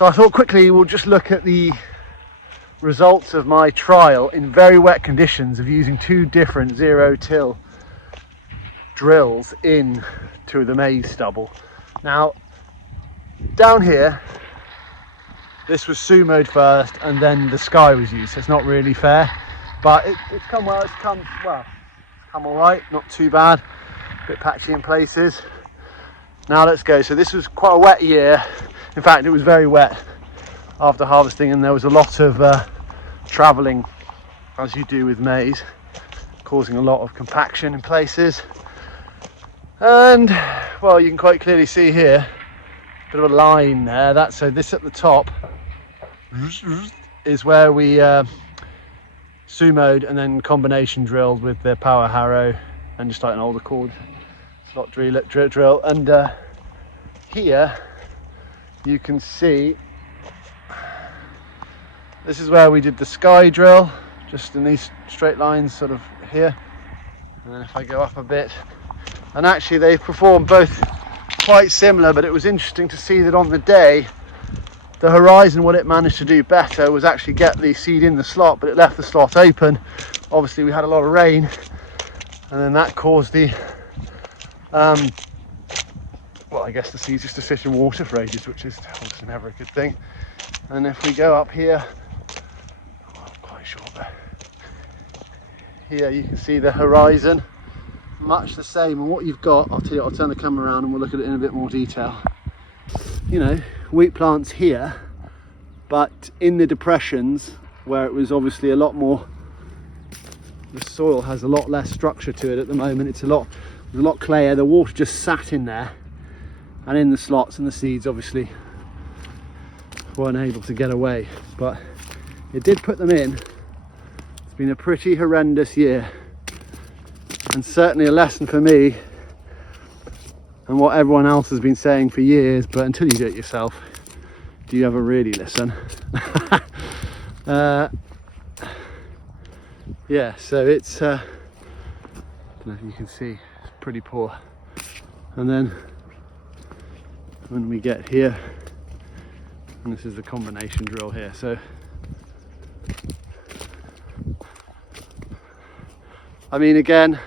So I thought quickly we'll just look at the results of my trial in very wet conditions of using two different zero-till drills in to the maize stubble. Now, down here, this was sumoed first and then the sky was used, so it's not really fair, but it's come well, it's come all right, not too bad, a bit patchy in places. Now let's go. So this was quite a wet year. In fact, it was very wet after harvesting, and there was a lot of travelling, as you do with maize, causing a lot of compaction in places. And well, you can quite clearly see here a bit of a line there. So this at the top is where we sumoed and then combination drilled with the power harrow and just like an older cord slot drill. And here you can see this is where we did the sky drill, just in these straight lines sort of here. And then if I go up a bit, and actually they perform both quite similar, but it was interesting to see that on the day the horizon, what it managed to do better was actually get the seed in the slot, but it left the slot open. Obviously we had a lot of rain, and then that caused the well, I guess the seeds just to sit in water for ages, which is obviously never a good thing. And if we go up here, oh, I'm quite short there. Here you can see the horizon, much the same. And what you've got, I'll tell you, I'll turn the camera around and we'll look at it in a bit more detail. You know, wheat plants here, but in the depressions where it was obviously a lot more, the soil has a lot less structure to it at the moment. It's a lot clayer. The water just sat in there and in the slots, and the seeds obviously weren't able to get away, but it did put them in. It's been a pretty horrendous year, and certainly a lesson for me and what everyone else has been saying for years, but until you do it yourself, do you ever really listen? Yeah, so it's I don't know if you can see, it's pretty poor. And then when we get here, and this is the combination drill here, so I mean again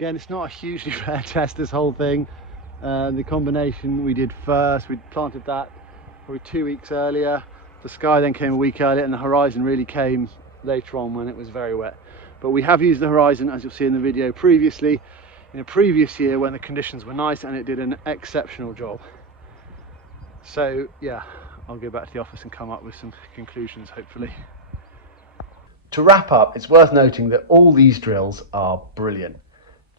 it's not a hugely fair test, this whole thing. The combination we did first, we planted that probably 2 weeks earlier, the sky then came a week earlier, and the horizon really came later on when it was very wet. But we have used the horizon, as you'll see in the video, previously in a previous year when the conditions were nice, and it did an exceptional job. So yeah, I'll go back to the office and come up with some conclusions, hopefully. To wrap up, it's worth noting that all these drills are brilliant.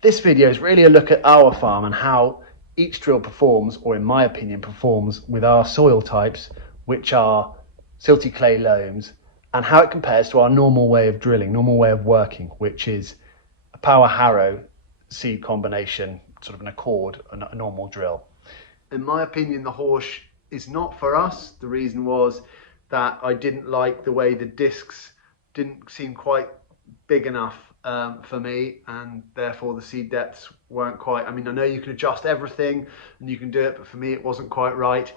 This video is really a look at our farm and how each drill performs, or in my opinion performs, with our soil types, which are silty clay loams, and how it compares to our normal way of drilling, normal way of working, which is a power harrow seed combination, sort of an accord, a normal drill. In my opinion, the Horsch is not for us. The reason was that I didn't like the way the discs didn't seem quite big enough for me, and therefore the seed depths weren't quite, I mean, I know you can adjust everything and you can do it, but for me it wasn't quite right.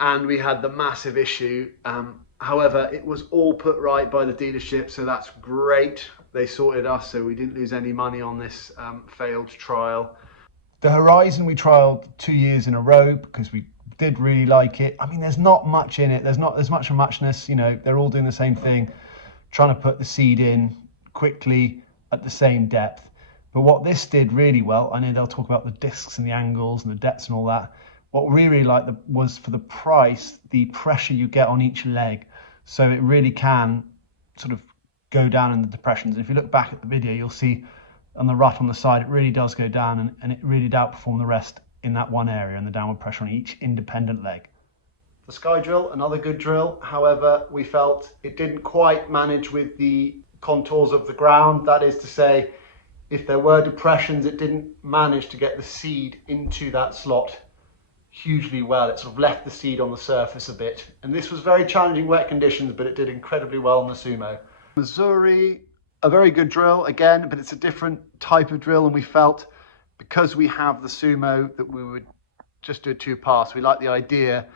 And we had the massive issue, however it was all put right by the dealership, so that's great. They sorted us, so we didn't lose any money on this failed trial. The horizon we trialed 2 years in a row because we did really like it. I mean, there's not much in it, there's much of muchness, you know, they're all doing the same thing, trying to put the seed in quickly at the same depth. But what this did really well, I know they'll talk about the discs and the angles and the depths and all that, what we really liked was, for the price, the pressure you get on each leg. So it really can sort of go down in the depressions. And if you look back at the video, you'll see on the rut on the side, it really does go down, and it really did outperform the rest in that one area, and the downward pressure on each independent leg. The sky drill, another good drill. However, we felt it didn't quite manage with the contours of the ground. That is to say, if there were depressions, it didn't manage to get the seed into that slot hugely well. It sort of left the seed on the surface a bit. And this was very challenging wet conditions, but it did incredibly well on the Sumo. Mizuri, a very good drill again, but it's a different type of drill, and we felt because we have the Sumo that we would just do 2 passes. We like the idea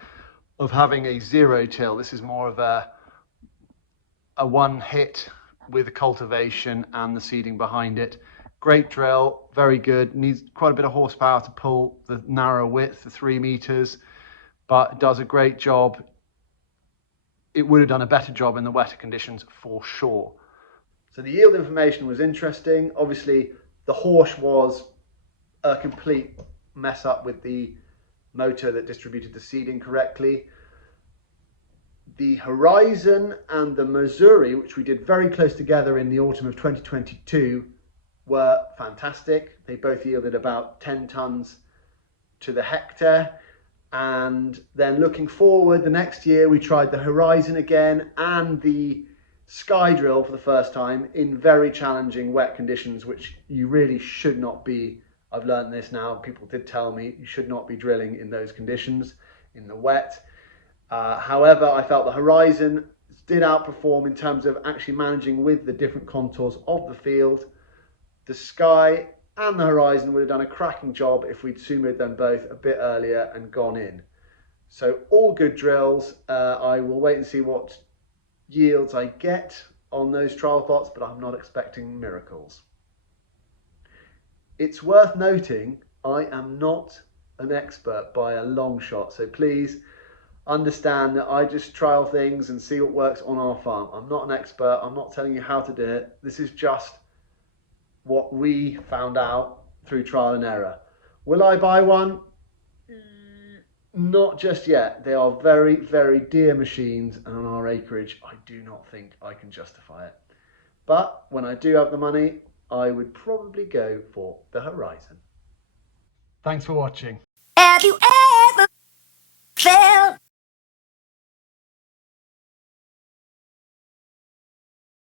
of having a 0 till. This is more of a one hit with the cultivation and the seeding behind it. Great drill, very good. Needs quite a bit of horsepower to pull the narrow width, the 3 meters, but it does a great job. It would have done a better job in the wetter conditions for sure. So the yield information was interesting. Obviously, the horse was a complete mess up with the motor that distributed the seeding correctly. The Horizon and the Mizuri, which we did very close together in the autumn of 2022, were fantastic. They both yielded about 10 tons to the hectare. And then looking forward, the next year we tried the Horizon again and the Sky drill for the first time in very challenging wet conditions, which you really should not be. I've learned this now. People did tell me you should not be drilling in those conditions, in the wet. However, I felt the Horizon did outperform in terms of actually managing with the different contours of the field. The Sky and the Horizon would have done a cracking job if we'd sumoed them both a bit earlier and gone in. So all good drills. I will wait and see what yields I get on those trial plots, but I'm not expecting miracles. It's worth noting I am not an expert by a long shot, so please understand that I just trial things and see what works on our farm. I'm not an expert. I'm not telling you how to do it. This is just what we found out through trial and error. Will I buy one? Not just yet. They are very, very dear machines, and on our acreage, I do not think I can justify it. But when I do have the money, I would probably go for the Horizon. Thanks for watching. Have you